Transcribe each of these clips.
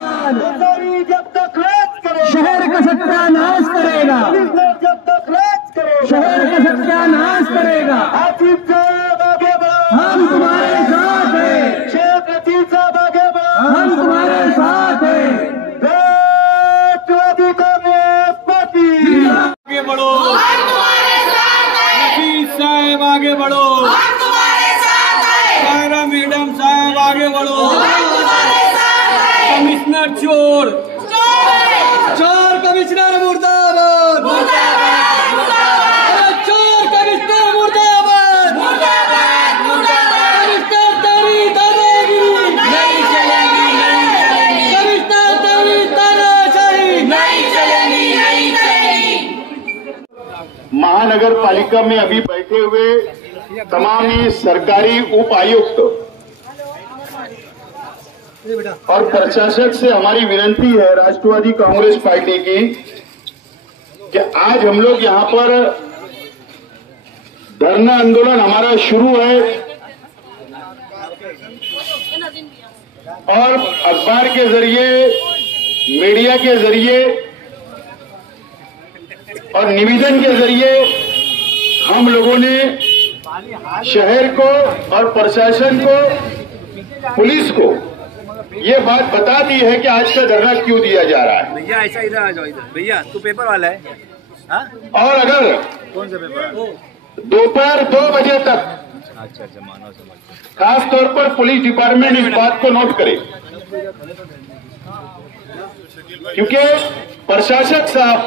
जब तक राज करेगा शहर का सत्यानाश करेगा, जब तक राज करेगा शहर का सत्यानाश करेगा। आसिफ साहब आगे बढ़ो, हम तुम्हारे साथ हैं, शेख रशीद साहब आगे बढ़ो, हम तुम्हारे साथ हैं। राष्ट्रवादी कांग्रेस पार्टी आगे बढ़ो, रशीद साहब आगे बढ़ो, सायरा मैडम साहब आगे बढ़ो। कमिश्नर चोर चोर कमिश्नर मुर्दाबाद, चोर कमिश्नर मुर्दाबाद, कमिश्नर तेरी दादागिरी नहीं चलेगी, कमिश्नर तेरी तानाशाही नहीं चलेगी। महानगर पालिका में अभी बैठे हुए तमाम ही सरकारी उप आयुक्त और प्रशासक से हमारी विनती है राष्ट्रवादी कांग्रेस पार्टी की कि आज हम लोग यहाँ पर धरना आंदोलन हमारा शुरू है और अखबार के जरिए, मीडिया के जरिए और निवेदन के जरिए हम लोगों ने शहर को और प्रशासन को, पुलिस को ये बात बता दी है कि आज का धरना क्यों दिया जा रहा है। भैया ऐसा इधर आ जाओ, इधर भैया तू पेपर वाला है हा? और अगर कौन सा पेपर? दोपहर 2 बजे तक अच्छा मानव समाज खास तौर पर पुलिस डिपार्टमेंट इस बात को नोट करे, क्योंकि प्रशासक साहब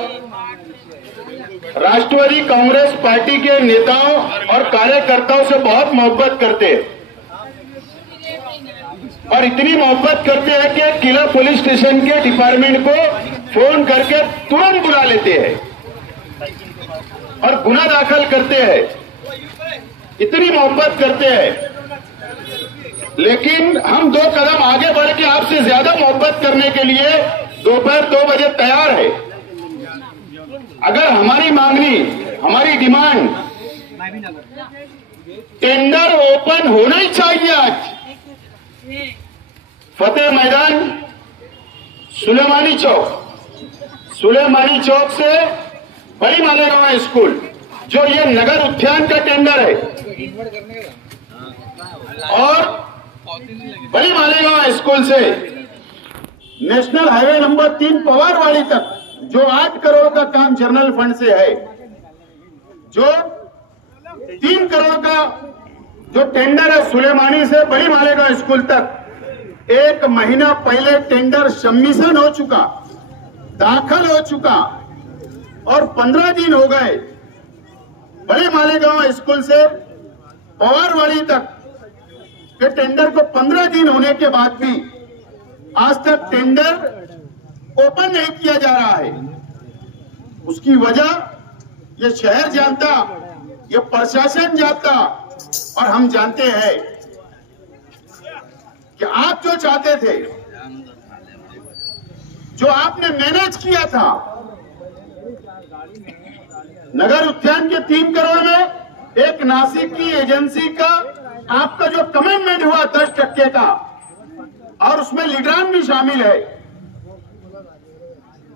राष्ट्रवादी कांग्रेस पार्टी के नेताओं और कार्यकर्ताओं से बहुत मोहब्बत करते हैं और इतनी मोहब्बत करते हैं कि किला पुलिस स्टेशन के डिपार्टमेंट को फोन करके तुरंत बुला लेते हैं और गुना दाखिल करते हैं, इतनी मोहब्बत करते हैं। लेकिन हम 2 कदम आगे बढ़ के आपसे ज्यादा मोहब्बत करने के लिए दोपहर 2 बजे तैयार है। अगर हमारी मांगनी, हमारी डिमांड, टेंडर ओपन होना ही चाहिए आज। फतेह मैदान, सुलेमानी चौक से बड़ी मालेगांव स्कूल, जो ये नगर उद्यान का टेंडर है, और बड़ी मालेगांव स्कूल से नेशनल हाईवे नंबर 3 पवारवाड़ी तक जो 8 करोड़ का काम जनरल फंड से है, जो 3 करोड़ का जो टेंडर है सुलेमानी से बड़ी मालेगांव स्कूल तक, 1 महीना पहले टेंडर सबमिशन हो चुका, दाखिल हो चुका और 15 दिन हो गए। बड़े मालेगांव स्कूल से पवारवाड़ी तक के टेंडर को 15 दिन होने के बाद भी आज तक टेंडर ओपन नहीं किया जा रहा है। उसकी वजह ये शहर जानता, ये प्रशासन जानता और हम जानते हैं कि आप जो चाहते थे, जो आपने मैनेज किया था, नगर उद्यान के 3 करोड़ में एक नासिक की एजेंसी का आपका जो कमिटमेंट हुआ 10% का, और उसमें लीडरान भी शामिल है,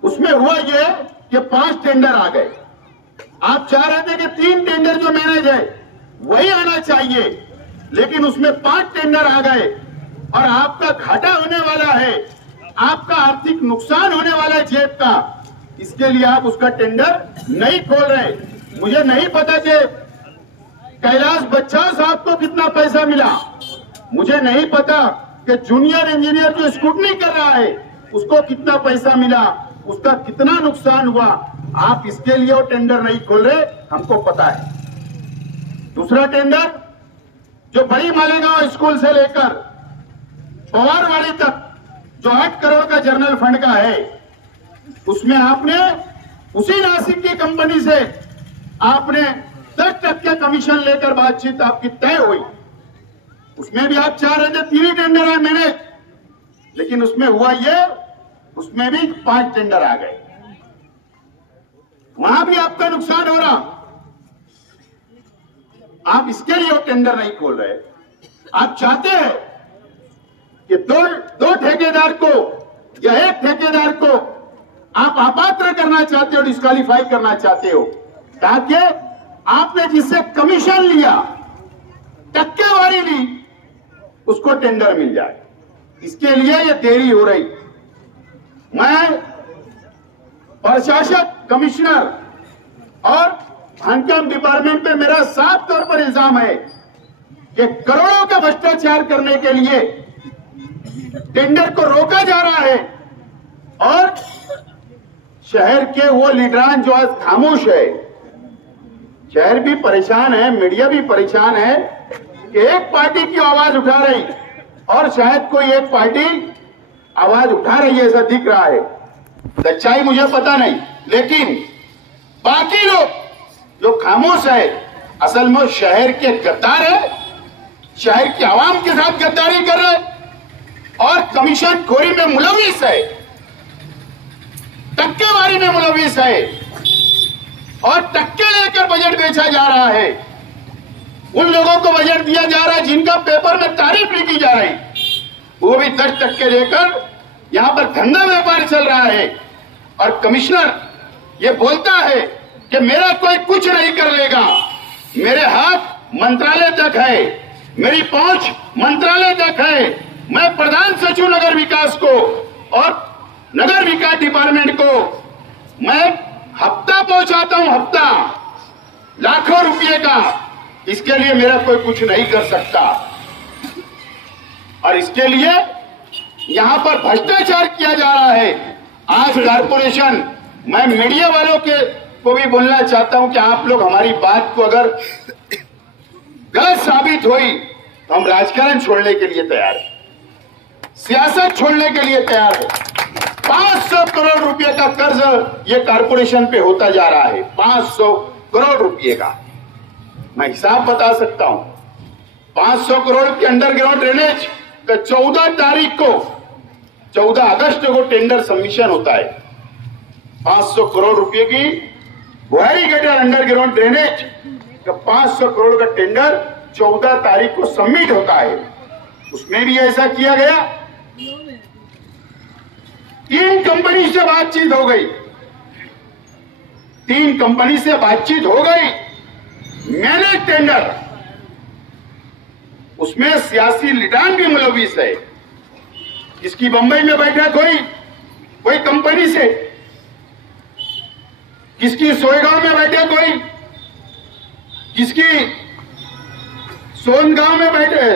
उसमें हुआ ये कि 5 टेंडर आ गए। आप चाह रहे थे कि 3 टेंडर जो मैनेज है वही आना चाहिए, लेकिन उसमें 5 टेंडर आ गए और आपका घाटा होने वाला है, आपका आर्थिक नुकसान होने वाला है जेब का। इसके लिए आप उसका टेंडर नहीं खोल रहे। मुझे नहीं पता कि कैलाश बच्चाव साहब को कितना पैसा मिला, मुझे नहीं पता कि जूनियर इंजीनियर जो स्कूटनी कर रहा है उसको कितना पैसा मिला, उसका कितना नुकसान हुआ। आप इसके लिए वो टेंडर नहीं खोल रहे, हमको पता है। दूसरा टेंडर जो बड़ी मालेगांव स्कूल से लेकर पवारवाड़ी तक जो 8 करोड़ का जनरल फंड का है, उसमें आपने उसी नासिक की कंपनी से आपने 10% कमीशन लेकर बातचीत आपकी तय हुई। उसमें भी आप चाह रहे थे 3 ही टेंडर है मैंने, लेकिन उसमें हुआ ये, उसमें भी 5 टेंडर आ गए। वहां भी आपका नुकसान हो रहा, आप इसके लिए वो टेंडर नहीं खोल रहे। आप चाहते हैं कि दो ठेकेदार को या एक ठेकेदार को आप अपात्र करना चाहते हो, डिस्क्वालीफाई करना चाहते हो, ताकि आपने जिससे कमीशन लिया, टक्केवारी ली, उसको टेंडर मिल जाए। इसके लिए ये देरी हो रही। मैं प्रशासक, कमिश्नर और खानकाम डिपार्टमेंट पे मेरा साफ तौर पर इल्जाम है कि करोड़ों का भ्रष्टाचार करने के लिए टेंडर को रोका जा रहा है और शहर के वो लीडरान जो आज खामोश है, शहर भी परेशान है, मीडिया भी परेशान है कि एक पार्टी की आवाज उठा रही और शायद कोई एक पार्टी आवाज उठा रही है, ऐसा दिख रहा है। सच्चाई मुझे पता नहीं, लेकिन बाकी लोग जो खामोश है असल में शहर के गद्दार है, शहर की आवाम के साथ गद्दारी कर रहे और कमीशन खोरी में मुलविस है, टक्केवारी में मुलविस है और टक्के लेकर बजट बेचा जा रहा है। उन लोगों को बजट दिया जा रहा है जिनका पेपर में तारीफ लिखी जा रही, वो भी 10% देकर यहां पर धंधा व्यापार चल रहा है। और कमिश्नर ये बोलता है कि मेरा कोई कुछ नहीं कर लेगा, मेरे हाथ मंत्रालय तक है, मेरी पहुंच मंत्रालय तक है, मैं प्रधान सचिव नगर विकास को और नगर विकास डिपार्टमेंट को मैं हफ्ता पहुंचाता हूं, हफ्ता लाखों रुपए का, इसके लिए मेरा कोई कुछ नहीं कर सकता। और इसके लिए यहां पर भ्रष्टाचार किया जा रहा है। आज कारपोरेशन, मैं मीडिया वालों के को भी बोलना चाहता हूं कि आप लोग हमारी बात को अगर गलत साबित हुई तो हम राजकारण छोड़ने के लिए तैयार हैं, सियासत छोड़ने के लिए तैयार हैं। 500 करोड़ रुपए का कर्ज ये कारपोरेशन पे होता जा रहा है, 500 करोड़ रुपए का। मैं हिसाब बता सकता हूं। 500 करोड़ के अंडरग्राउंड ड्रेनेज का 14 तारीख को, 14 अगस्त को टेंडर सबमिशन होता है। 500 करोड़ रुपए की बुहारी गटर अंडरग्राउंड ड्रेनेज का 500 करोड़ का टेंडर 14 तारीख को सबमिट होता है। उसमें भी ऐसा किया गया, 3 कंपनी से बातचीत हो गई, 3 कंपनी से बातचीत हो गई, मैंने टेंडर, उसमें सियासी लीडरान भी मुलविस है। किसकी बंबई में बैठा कोई कंपनी से, किसकी सोयगांव में बैठा कोई, किसकी सोनगांव में बैठे,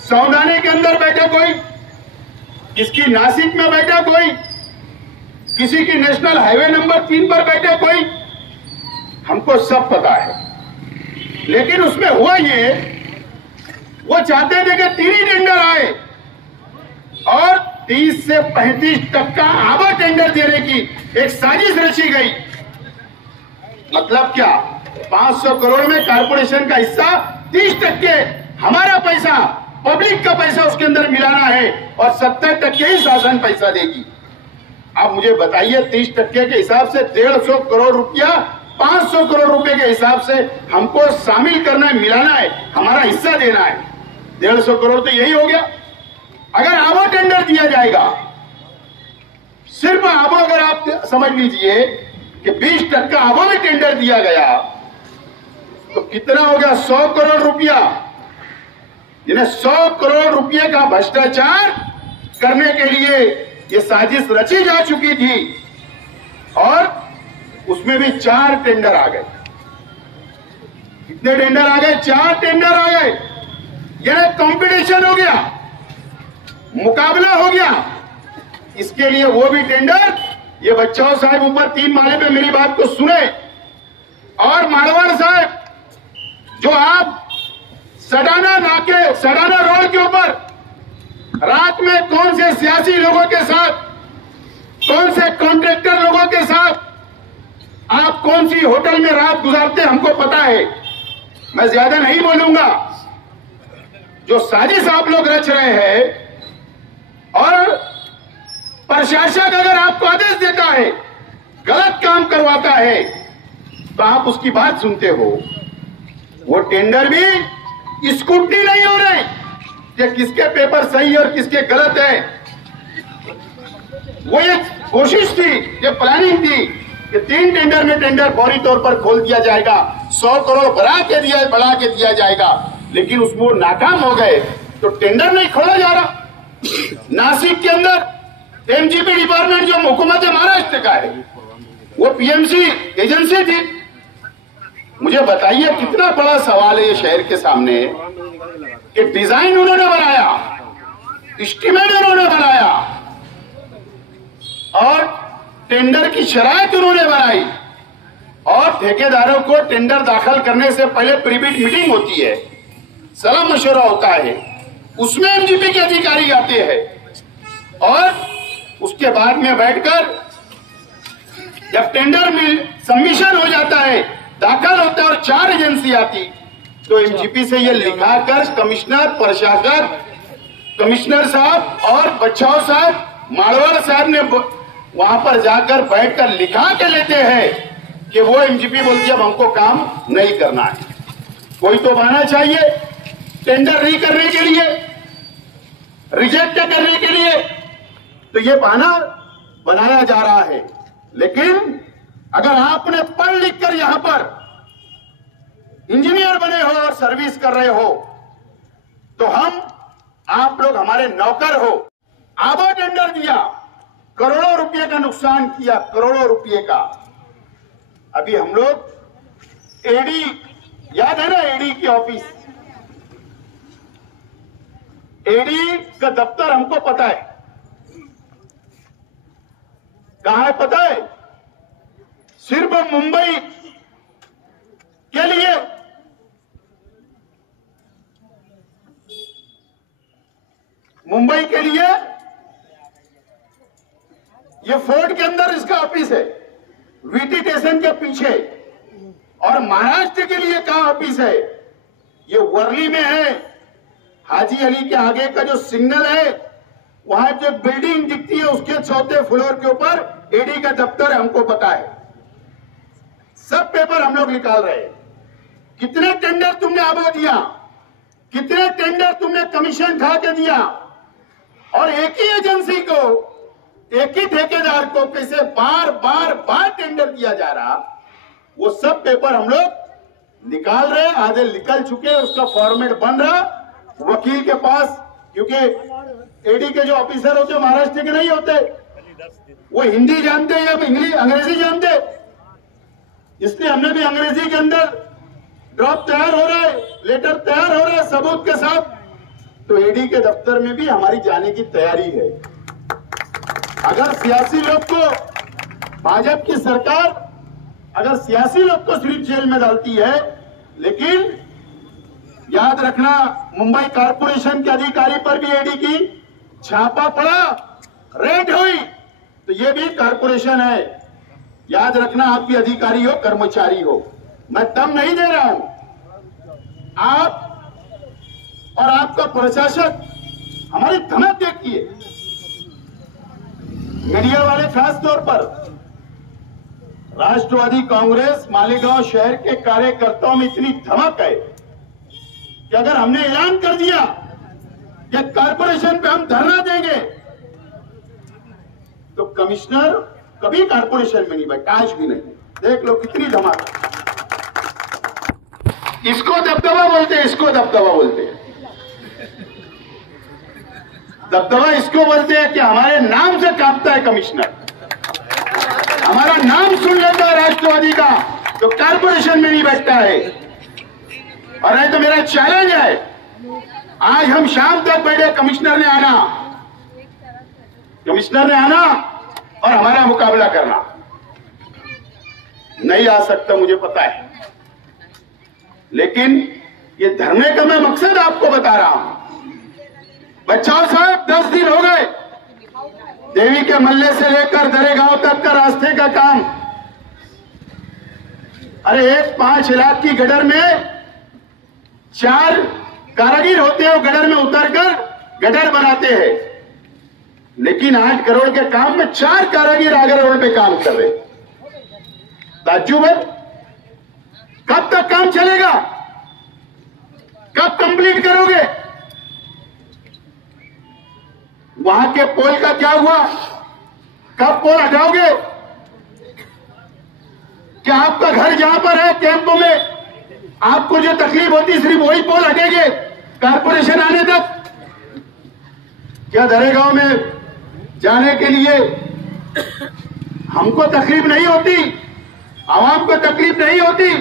सौदाने के अंदर बैठा कोई, किसकी नासिक में बैठा कोई, किसी की नेशनल हाईवे नंबर 3 पर बैठा कोई, हमको सब पता है। लेकिन उसमें हुआ ये, वो चाहते थे कि 3 ही टेंडर आए और 30 से 35% आवा टेंडर देने की एक साजिश रची गई। मतलब क्या, 500 करोड़ में कारपोरेशन का हिस्सा 30% हमारा पैसा, पब्लिक का पैसा उसके अंदर मिलाना है और 70% ही शासन पैसा देगी। आप मुझे बताइए, 30% के हिसाब से 150 करोड़ रुपया, 500 करोड़ रुपए के हिसाब से हमको शामिल करना है, मिलाना है, हमारा हिस्सा देना है। 150 करोड़ तो यही हो गया। अगर आबो टेंडर दिया जाएगा, सिर्फ आबो, अगर आप समझ लीजिए कि 20% आबो में टेंडर दिया गया तो कितना हो गया, 100 करोड़ रुपया। जिन्हें 100 करोड़ रुपये का भ्रष्टाचार करने के लिए ये साजिश रची जा चुकी थी और उसमें भी 4 टेंडर आ गए। कितने टेंडर आ गए? 4 टेंडर आ गए। यह कंपटीशन हो गया, मुकाबला हो गया। इसके लिए वो भी टेंडर, ये बच्चाओं साहब ऊपर 3 माले पे मेरी बात को सुने, और मारवाड़ साहब, जो आप सडाना रोड के ऊपर रात में कौन से सियासी लोगों के साथ, कौन से कॉन्ट्रैक्टर लोगों के साथ आप कौन सी होटल में रात गुजारते हमको पता है। मैं ज्यादा नहीं बोलूंगा। जो साजिश आप लोग रच रहे हैं, और प्रशासक अगर आपको आदेश देता है, गलत काम करवाता है, तो आप उसकी बात सुनते हो। वो टेंडर भी स्क्रूटनी नहीं हो रही कि किसके पेपर सही और किसके गलत है। वो एक कोशिश थी, ये प्लानिंग थी कि 3 टेंडर में टेंडर फौरी तौर पर खोल दिया जाएगा, 100 करोड़ बढ़ा के दिया जाएगा, लेकिन उसमें वो नाकाम हो गए तो टेंडर नहीं खोला जा रहा। नासिक के अंदर एमजीपी डिपार्टमेंट जो हुकूमत महाराष्ट्र का है, वो पीएमसी एजेंसी थी। मुझे बताइए कितना बड़ा सवाल है ये शहर के सामने कि डिजाइन उन्होंने बनाया, एस्टीमेट उन्होंने बनाया और टेंडर की शराइत उन्होंने बनाई, और ठेकेदारों को टेंडर दाखिल करने से पहले प्रीबिड मीटिंग होती है, सलाह मशवरा होता है, उसमें एमजीपी के अधिकारी आते हैं और उसके बाद में बैठकर जब टेंडर में सबमिशन हो जाता है, दाखिल होता है और 4 एजेंसी आती, तो एमजीपी से ये लिखाकर कमिश्नर, प्रशासक, कमिश्नर साहब और बचाव साहब, मारवाड़ साहब ने वहां पर जाकर बैठकर लिखा के लेते हैं कि वो एमजीपी बोलती है अब हमको काम नहीं करना है। कोई तो बहाना चाहिए टेंडर नहीं करने के लिए, रिजेक्ट करने के लिए, तो ये बहाना बनाया जा रहा है। लेकिन अगर आपने पढ़ लिख कर यहां पर इंजीनियर बने हो और सर्विस कर रहे हो तो आप लोग हमारे नौकर हो। आबा टेंडर दिया, करोड़ों रुपए का नुकसान किया, करोड़ों रुपए का। अभी हम लोग एडी, याद है ना एडी की ऑफिस, एडी का दफ्तर हमको पता है कहां है, पता है? सिर्फ मुंबई के लिए ये फोर्ट के अंदर इसका ऑफिस है, वीटी स्टेशन के पीछे। और महाराष्ट्र के लिए कहां ऑफिस है? ये वर्ली में है, हाजी अली के आगे का जो सिग्नल है वहां जो बिल्डिंग दिखती है उसके 4थे फ्लोर के ऊपर एडी का दफ्तर है, हमको पता है। सब पेपर हम लोग निकाल रहे हैं। कितने टेंडर तुमने आबो दिया, कितने टेंडर तुमने कमीशन खा के दिया, और एक ही एजेंसी को, एक ही ठेकेदार को कैसे बार बार टेंडर दिया जा रहा, वो सब पेपर हम लोग निकाल रहे हैं। आधे निकल चुके, उसका फॉर्मेट बन रहा वकील के पास, क्योंकि एडी के जो ऑफिसर होते महाराष्ट्र के नहीं होते, वो हिंदी जानते हैं या इंग्लिश अंग्रेजी जानते, इसलिए हमने भी अंग्रेजी के अंदर ड्रॉप तैयार हो रहा है, लेटर तैयार हो रहा है सबूत के साथ। तो एडी के दफ्तर में भी हमारी जाने की तैयारी है। अगर सियासी लोग को, भाजपा की सरकार अगर सियासी लोग को सिर्फ जेल में डालती है, लेकिन याद रखना मुंबई कारपोरेशन के अधिकारी पर भी एडी की छापा पड़ा, रेड हुई, तो ये भी कारपोरेशन है। याद रखना, आप भी अधिकारी हो, कर्मचारी हो, मैं दम नहीं दे रहा हूं। आप और आपका प्रशासक हमारी धमक देखिए, मीडिया वाले खास तौर पर। राष्ट्रवादी कांग्रेस मालेगांव शहर के कार्यकर्ताओं में इतनी धमक है कि अगर हमने ऐलान कर दिया कि कारपोरेशन पे हम धरना देंगे, तो कमिश्नर कभी कारपोरेशन में नहीं बैठा, आज भी नहीं। देख लो कितनी धमक। इसको दबदबा बोलते हैं, इसको दबदबा बोलते हैं। दबदबा इसको बोलते हैं कि हमारे नाम से कांपता है कमिश्नर, हमारा नाम सुन लेता है राष्ट्रवादी का तो कारपोरेशन में नहीं बैठता है। और नहीं तो मेरा चैलेंज है, आज हम शाम तक बैठे, कमिश्नर ने आना और हमारा मुकाबला करना। नहीं आ सकता, मुझे पता है, लेकिन ये धरने का मैं मकसद आपको बता रहा हूं। बचाओ साहब, 10 दिन हो गए, देवी के मल्ले से लेकर दरेगांव तक का रास्ते का काम। अरे एक 5 लाख की गडर में 4 कारागिर होते हैं, वो गडर में उतरकर गडर बनाते हैं, लेकिन 8 करोड़ के काम में 4 कारागिर आगर रोड पे काम कर रहे। ताज्जुब है, कब तक काम चलेगा, कब कंप्लीट करोगे? वहां के पोल का क्या हुआ? कब पोल हटाओगे? क्या आपका घर जहां पर है कैंप में, आपको जो तकलीफ होती सिर्फ वही पोल हटेंगे कारपोरेशन आने तक? क्या दरेगांव में जाने के लिए हमको तकलीफ नहीं होती, आवाम को तकलीफ नहीं होती,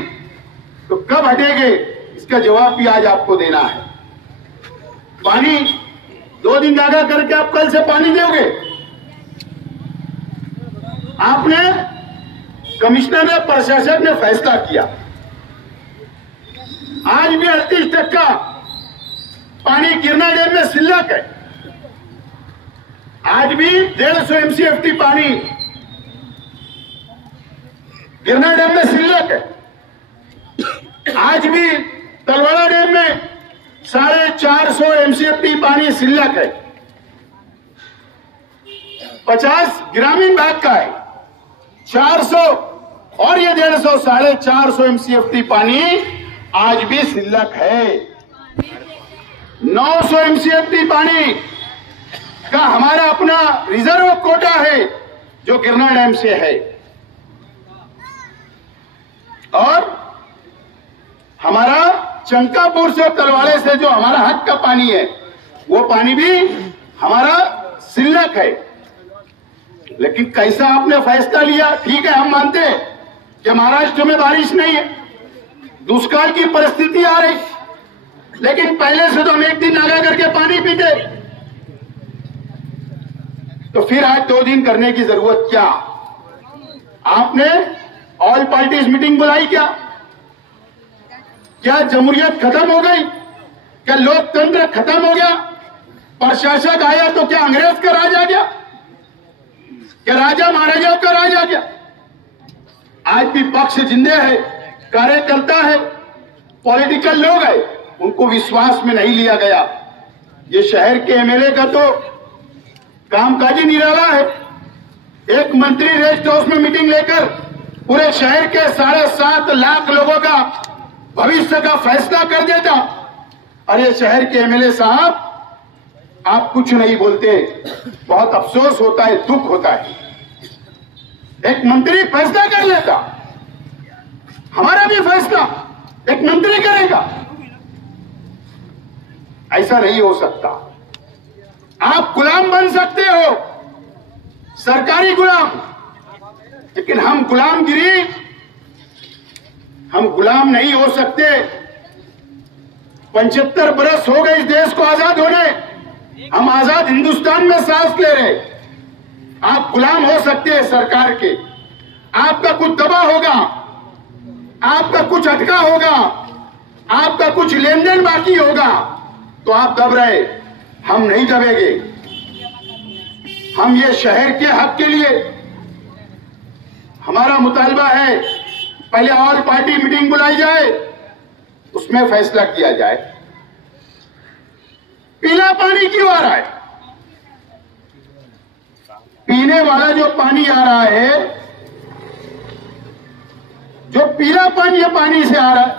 तो कब हटेंगे? इसका जवाब भी आज आपको देना है। पानी 2 दिन जागा करके आप कल से पानी दोगे? आपने, कमिश्नर ने, प्रशासक ने फैसला किया, आज भी 38% पानी गिरना डैम में सिल्लक है। आज भी 150 MCFT पानी गिरना डैम में सिल्लक है। आज भी तलवाड़ा डैम में 450 MCFT पानी सिल्लक है। 50 ग्रामीण भाग का है, 400 और ये 150, 450 MCFT पानी आज भी सिल्लक है। 900 MCFT पानी का हमारा अपना रिजर्व कोटा है जो गिरना डैम से है, और हमारा चंकापुर से, तलवाड़े से जो हमारा हक का पानी है वो पानी भी हमारा सिल्लक है। लेकिन कैसा आपने फैसला लिया? ठीक है, हम मानते हैं कि महाराष्ट्र में बारिश नहीं है, दुष्काल की परिस्थिति आ रही, लेकिन पहले से तो हम एक दिन आगा करके पानी पीते, तो फिर आज 2 दिन करने की जरूरत क्या? आपने ऑल पार्टीज मीटिंग बुलाई क्या? क्या जमहूरियत खत्म हो गई? क्या लोकतंत्र खत्म हो गया? प्रशासक आया तो क्या अंग्रेज का राज आ गया? क्या राजा महाराजाओं का राज आ गया? आज भी पक्ष जिंदे है, कार्यकर्ता है, पॉलिटिकल लोग है, उनको विश्वास में नहीं लिया गया। ये शहर के एमएलए का तो कामकाजी निराला है। एक मंत्री रेस्ट हाउस में मीटिंग लेकर पूरे शहर के 7.5 लाख लोगों का भविष्य का फैसला कर देता, और ये शहर के एमएलए साहब आप कुछ नहीं बोलते। बहुत अफसोस होता है, दुख होता है। एक मंत्री फैसला कर लेता, हमारा भी फैसला एक मंत्री करेगा, ऐसा नहीं हो सकता। आप गुलाम बन सकते हो, सरकारी गुलाम, लेकिन हम गुलाम नहीं हो सकते। 75 बरस हो गए इस देश को आजाद होने, हम आजाद हिंदुस्तान में सांस ले रहे। आप गुलाम हो सकते हैं सरकार के, आपका कुछ दबा होगा, आपका कुछ अटका होगा, आपका कुछ लेन देन बाकी होगा, तो आप दब रहे, हम नहीं दबेंगे। हम ये शहर के हक के लिए, हमारा मुतालबा है पहले ऑल पार्टी मीटिंग बुलाई जाए, उसमें फैसला किया जाए। पीला पानी क्यों आ रहा है? पीने वाला जो पानी आ रहा है, जो पीला पानी है, पानी से आ रहा है,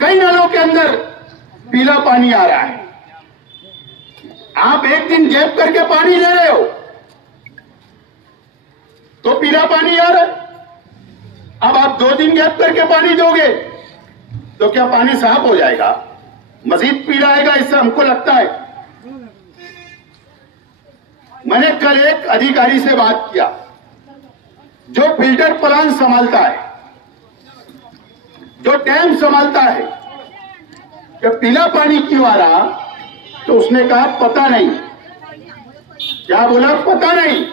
कई नलों के अंदर पीला पानी आ रहा है। आप एक दिन गैप करके पानी ले रहे हो तो पीला पानी आ रहा है। अब आप 2 दिन गैप करके पानी दोगे तो क्या पानी साफ हो जाएगा? मजीद पीला आएगा, इससे हमको लगता है। मैंने कल एक अधिकारी से बात किया जो फिल्टर प्लांट संभालता है, जो डैम संभालता है, कि पीला पानी क्यों आ रहा, तो उसने कहा पता नहीं। क्या बोला? पता नहीं।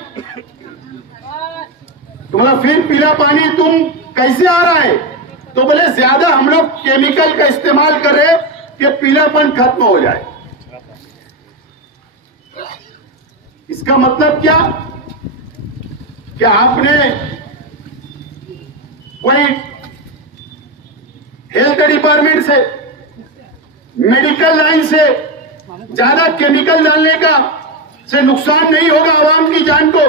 तो बोला फिर पीला पानी तुम कैसे आ रहा है? तो बोले ज्यादा हम लोग केमिकल का इस्तेमाल करें कि पीलापन खत्म हो जाए। इसका मतलब क्या? कि आपने कोई हेल्थ डिपार्टमेंट से, मेडिकल लाइन से ज्यादा केमिकल डालने का से नुकसान नहीं होगा आवाम की जान को,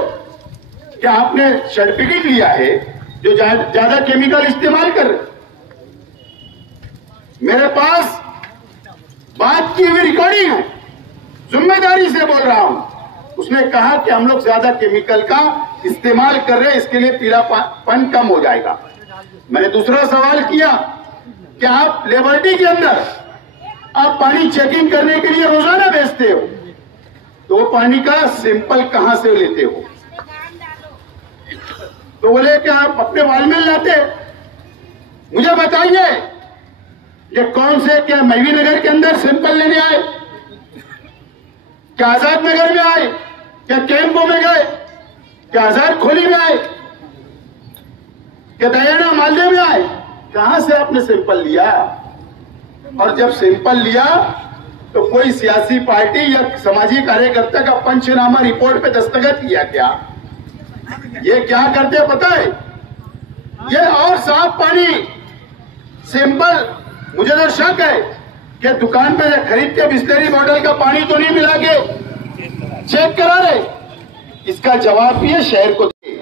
क्या आपने सर्टिफिकेट लिया है जो ज्यादा केमिकल इस्तेमाल कर रहे? मेरे पास बात की हुई रिकॉर्डिंग है, जिम्मेदारी से बोल रहा हूं, उसने कहा कि हम लोग ज्यादा केमिकल का इस्तेमाल कर रहे हैं, इसके लिए पीलापन कम हो जाएगा। मैंने दूसरा सवाल किया कि आप लेबर्टी के अंदर आप पानी चेकिंग करने के लिए रोजाना भेजते हो, तो वो पानी का सैंपल कहां से लेते हो? तो बोले कि आप अपने वालमेल लाते। मुझे बताइए ये कौन से, क्या महवी नगर के अंदर सैंपल लेने आए, क्या आजाद नगर में आए, क्या कैंपों में गए, क्या आजाद खोली में आए, क्या दयाना मालदे में आए? कहां से आपने सैंपल लिया? और जब सैंपल लिया तो कोई सियासी पार्टी या सामाजिक कार्यकर्ता का पंचनामा रिपोर्ट पे दस्तखत किया क्या? ये क्या करते पता है? ये और साफ पानी सैंपल, मुझे तो शक है कि दुकान पे खरीद के बिस्लेरी बॉटल का पानी तो नहीं मिला के चेक करा रहे। इसका जवाब भी है शहर को दे।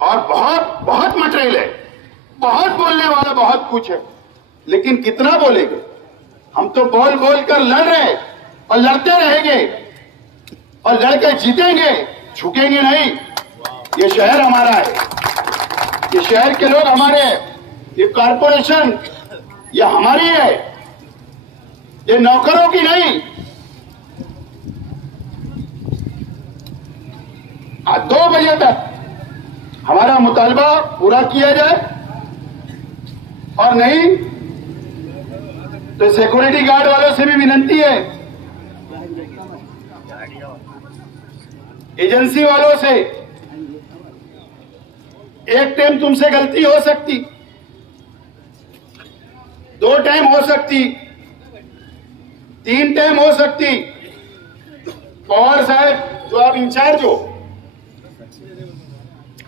और बहुत बहुत मटेरियल है, बहुत बोलने वाला बहुत कुछ है, लेकिन कितना बोलेंगे? हम तो बोल बोल कर लड़ रहे और लड़ते रहेंगे और लड़के जीतेंगे, झुकेंगे नहीं। ये शहर हमारा है, ये शहर के लोग हमारे हैं, ये कॉरपोरेशन ये हमारी है, ये नौकरों की नहीं। 2 बजे तक हमारा मुतालबा पूरा किया जाए, और नहीं तो सिक्योरिटी गार्ड वालों से भी विनती है, एजेंसी वालों से, एक टाइम तुमसे गलती हो सकती, 2 टाइम हो सकती, 3 टाइम हो सकती। पवार साहब जो आप इंचार्ज हो,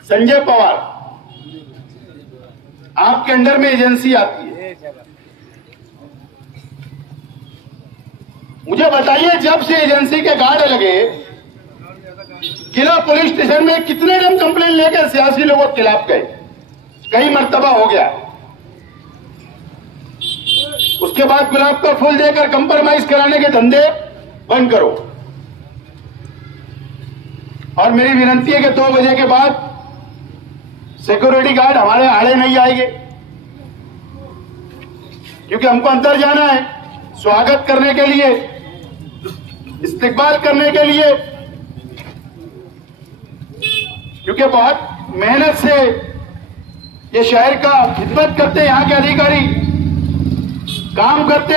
संजय पवार, आपके अंडर में एजेंसी आती है। मुझे बताइए, जब से एजेंसी के गार्ड लगे, किला पुलिस स्टेशन में कितने टाइम कंप्लेन लेकर सियासी लोगों के खिलाफ गए? कई मर्तबा हो गया। उसके बाद गुलाब का फूल देकर कंप्रोमाइज कराने के धंधे बंद करो। और मेरी विनती है कि 2 बजे के बाद सिक्योरिटी गार्ड हमारे आड़े नहीं आएंगे, क्योंकि हमको अंदर जाना है स्वागत करने के लिए, इस्तकबाल करने के लिए, क्योंकि बहुत मेहनत से ये शहर का खिदमत करते, यहां के अधिकारी काम करते,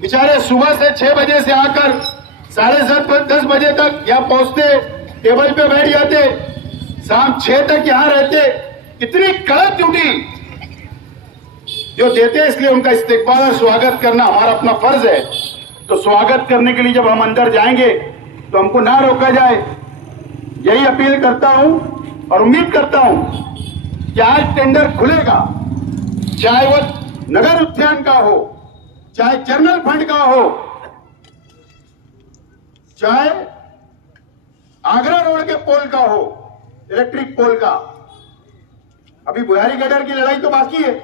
बेचारे सुबह से 6 बजे से आकर 7:30-10 बजे तक यहां पहुंचते, टेबल पे बैठ जाते, शाम 6 तक यहां रहते। इतनी कड़क ड्यूटी जो देते, इसलिए उनका इस्तकबाल और स्वागत करना हमारा अपना फर्ज है। तो स्वागत करने के लिए जब हम अंदर जाएंगे तो हमको ना रोका जाए, यही अपील करता हूं और उम्मीद करता हूं कि आज टेंडर खुलेगा, चाहे वो नगर उद्यान का हो, चाहे जनरल फंड का हो, चाहे आगरा रोड के पोल का हो, इलेक्ट्रिक पोल का। अभी बुहारी गटर की लड़ाई तो बाकी है।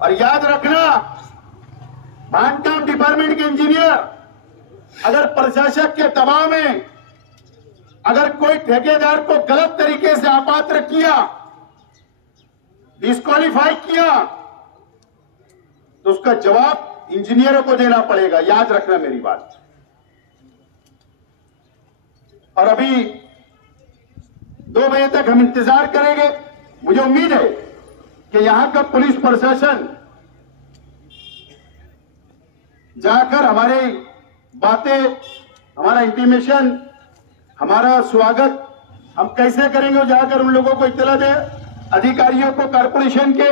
और याद रखना, बांधकाम डिपार्टमेंट के इंजीनियर अगर प्रशासक के दबाव में अगर कोई ठेकेदार को गलत तरीके से अपात्र किया, डिस्क्वालीफाई किया, तो उसका जवाब इंजीनियरों को देना पड़ेगा। याद रखना मेरी बात। और अभी 2 बजे तक हम इंतजार करेंगे। मुझे उम्मीद है कि यहां का पुलिस प्रशासन जाकर हमारी बातें, हमारा इंटीमेशन, हमारा स्वागत हम कैसे करेंगे, वो जाकर उन लोगों को इत्तला दे, अधिकारियों को, कारपोरेशन के।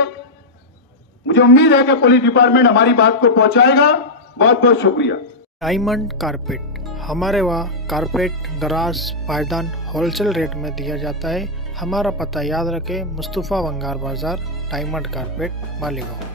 मुझे उम्मीद है कि पुलिस डिपार्टमेंट हमारी बात को पहुंचाएगा। बहुत बहुत शुक्रिया। डायमंड कारपेट, हमारे वहाँ कारपेट, दराज, पायदान होलसेल रेट में दिया जाता है। हमारा पता याद रखें, मुस्तफ़ा वंगार बाजार, डायमंड कारपेट, मालीगांव।